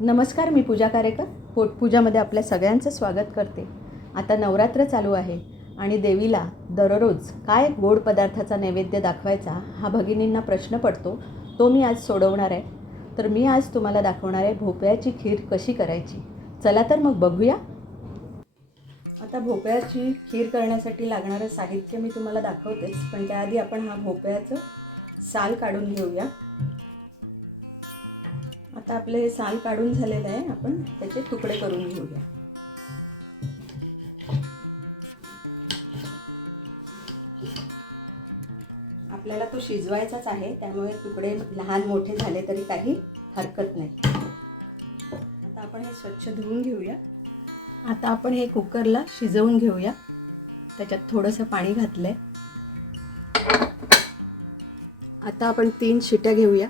नमस्कार, मी पूजा कारेकर. पोटपूजामध्ये आपल्या सगळ्यांचं स्वागत करते. आता नवरात्र चालू आहे आणि देवीला दररोज काय गोड पदार्थाचा नैवेद्य दाखवायचा हा भगिनींना प्रश्न पडतो. तो मी आज सोडवणार आहे. तर मी आज तुम्हाला दाखवणार आहे भोपळ्याची खीर कशी करायची. चला तर मग बघूया. आता भोपळ्याची खीर करण्यासाठी लागणारं साहित्य मी तुम्हाला दाखवतेच, पण त्याआधी आपण हा भोपळ्याचं साल काढून घेऊया. आता आपले हे साल काढून झालेलं आहे, आपण त्याचे तुकडे करून घेऊया. आपल्याला तो शिजवायचाच आहे, त्यामुळे तुकडे लहान मोठे झाले तरी काही हरकत नाही. आता आपण हे स्वच्छ धुवून घेऊया. आता आपण हे कुकरला शिजवून घेऊया. त्याच्यात थोडंसं पाणी घातलंय. आता आपण 3 शिट्या घेऊया.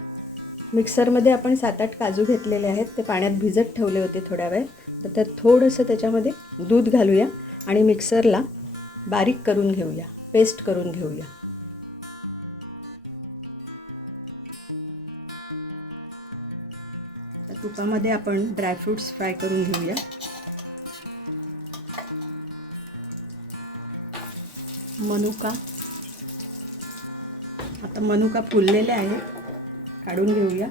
मिक्सरमध्ये आपण 7-8 काजू घेतलेले आहेत, ते पाण्यात भिजत ठेवले होते थोड्या वेळ. तर त्यात थोडंसं त्याच्यामध्ये दूध घालूया आणि मिक्सरला बारीक करून घेऊया, पेस्ट करून घेऊया. आता तुपामध्ये आपण ड्रायफ्रूट्स फ्राय करून घेऊया. मनुका, आता मनुका फुललेले आहेत, काढून घेऊया.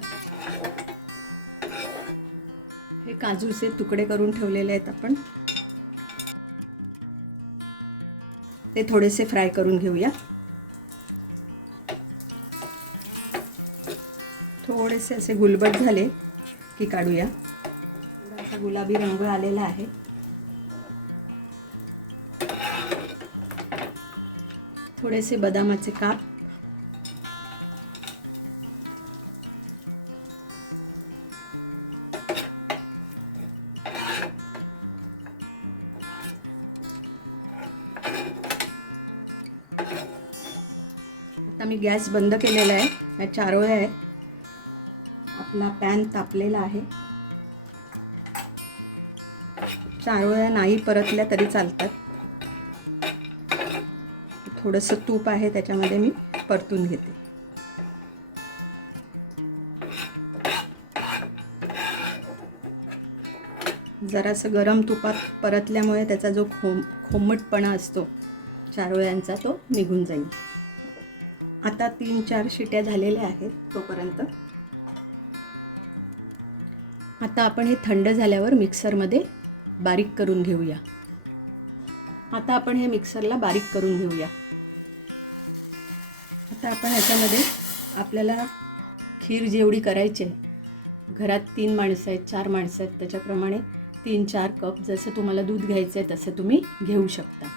हे काजूचे तुकडे करून ठेवलेले आहेत आपण, ते थोडेसे फ्राय करून घेऊया. थोडेसे असे गुलबट झाले की काढूया. असा गुलाबी रंग आलेला आहे. थोडेसे बदामाचे काप, आता मी गॅस बंद केलेला आहे. या चारोळ्या आहेत. आपला पॅन तापलेला आहे. चारोळ्या नाही परतल्या तरी चालतात. थोडंसं तूप आहे त्याच्यामध्ये मी परतून घेते. जरासं गरम तुपात परतल्यामुळे त्याचा जो खोमटपणा असतो चारोळ्यांचा तो निघून जाईल. आता 3-4 शिट्या झालेल्या आहेत तोपर्यंत. आता आपण हे थंड झाल्यावर मिक्सरमध्ये बारीक करून घेऊया. आता आपण हे मिक्सरला बारीक करून घेऊया. आता आपण ह्याच्यामध्ये आपल्याला खीर जेवढी करायची आहे, घरात 3 माणसं आहेत, 4 माणसं आहेत, त्याच्याप्रमाणे 3-4 कप जसं तुम्हाला दूध घ्यायचं आहे तसं तुम्ही घेऊ शकता.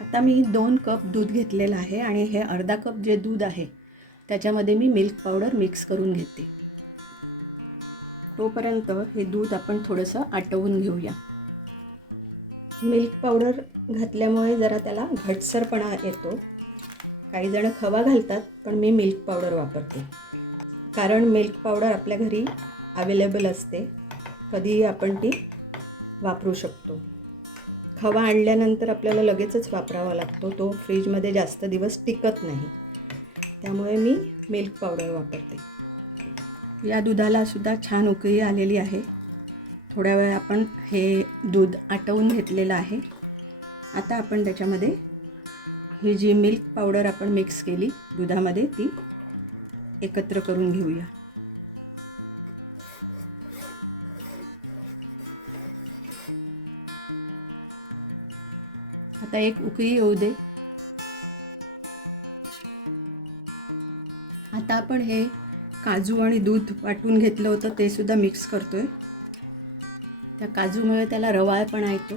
आता मी 2 कप दूध घेतलेलं आहे आणि हे अर्धा कप जे दूध आहे त्याच्यामध्ये मी मिल्क पावडर मिक्स करून घेते. तोपर्यंत हे दूध आपण थोडंसं आटवून घेऊया. मिल्क पावडर घातल्यामुळे जरा त्याला घटसरपणा येतो. काही जण खवा घालतात, पण मी मिल्क पावडर वापरते. कारण मिल्क पावडर आपल्या घरी अवेलेबल असते, कधीही आपण ती वापरू शकतो. खवा आणल्यानंतर आपल्याला लगेचच वापरावा लागतो, तो फ्रीजमध्ये जास्त दिवस टिकत नाही. त्यामुळे मी मिल्क पावडर वापरते. या दुधाला सुद्धा छान उकळी आलेली आहे. थोड्या वेळ आपण हे दूध आटवून घेतलेलं आहे. आता आपण त्याच्यामध्ये ही जी मिल्क पावडर आपण मिक्स केली दुधामध्ये ती एकत्र करून घेऊया. आता एक उकळी येऊ दे. आता आपण हे काजू आणि दूध वाटून घेतलं होतं ते सुद्धा मिक्स करतोय. त्या काजूमुळे त्याला रवाळपणा येतो.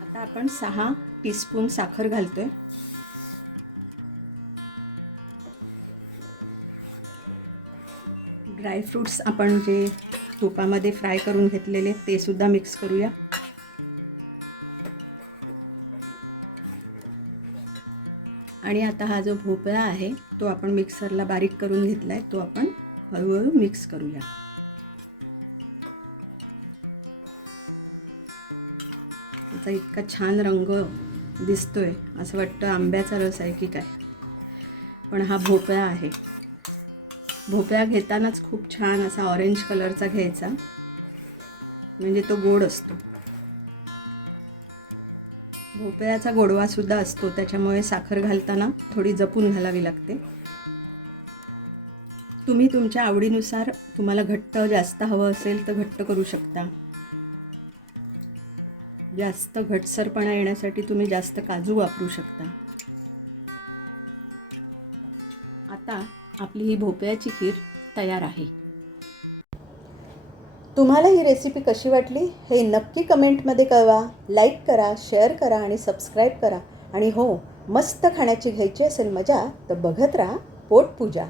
आता आपण 6 टीस्पून साखर घालतोय. ड्रायफ्रूट्स आपण जे तुपामध्ये फ्राय करून घेतलेले ते सुद्धा मिक्स करूया. आणि आता हा जो भोपळा आहे तो आपण मिक्सरला बारीक करून घेतला आहे, तो आपण हळूहळू मिक्स करूया. त्याचा इतका छान रंग दिसतोय, असं वाटतं आंब्याचा रस आहे की काय, पण हा भोपळा आहे. भोपळा घेतानाच खूप छान असा ऑरेंज कलरचा घ्यायचा, म्हणजे तो गोड असतो. भोपळ्याचा गोडवासुद्धा असतो, त्याच्यामुळे साखर घालताना थोडी जपून घालावी लागते. तुम्ही तुमच्या आवडीनुसार तुम्हाला घट्ट जास्त हवं असेल तर घट्ट करू शकता. जास्त घटसरपणा येण्यासाठी तुम्ही जास्त काजू वापरू शकता. आता आपली ही भोपळ्याची खीर तयार आहे. तुम्हाला ही रेसिपी कशी वाटली हे नक्की कमेंटमध्ये कळवा. लाईक करा, शेअर करा आणि सबस्क्राईब करा. आणि हो, मस्त खाण्याची घ्यायची असेल मजा तर बघत राहा पोटपूजा.